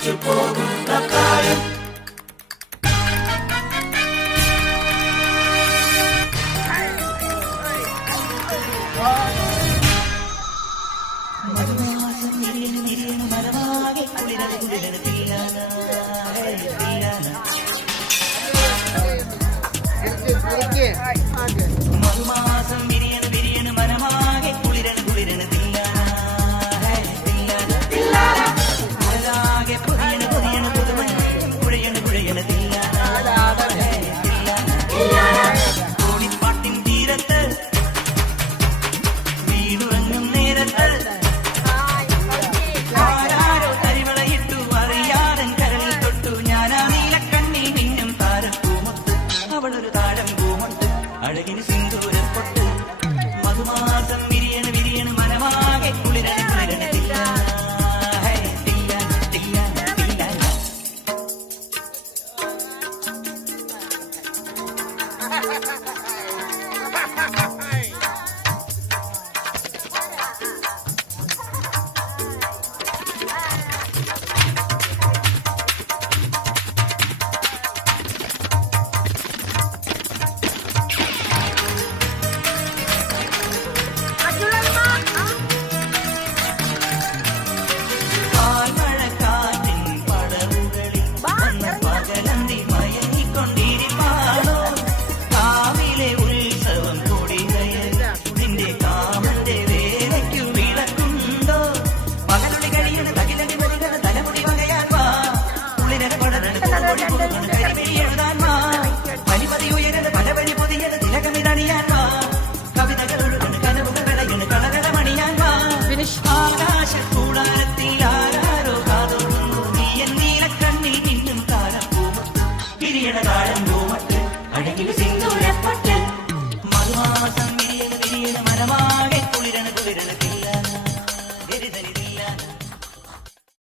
ഒന്നിച്ചു പോകുന്ന കാലം. മധുമാസം വിരിയണ് വിരിയണ് മനമാകെ കുളിരണ് കുളിരണ് തില്ലാനാകെ പുതിയണ് പുതിയണ് പുതുമൺ കുഴയണ് കുഴയണ് കോടിപ്പാട്ടിൻ തീരത്ത് വീടുറങ്ങും നേരത്ത് ആരാരോ കരിവളയിട്ടു അറിയാതൻ കരളിൽ തൊട്ടു ഞാനാ നീലക്കണ്ണി മിന്നും താരപ്പൂമുത്ത് അവളൊരു താഴം പൂമുട്ട് അഴകിന് സിന്ദൂരം പൊട്ട് മധുമാസം വിരിയണ് വിരിയണ് മനമാകെ കുളിരണ് കുളിരണ് അഴകിന് സിന്ദൂരം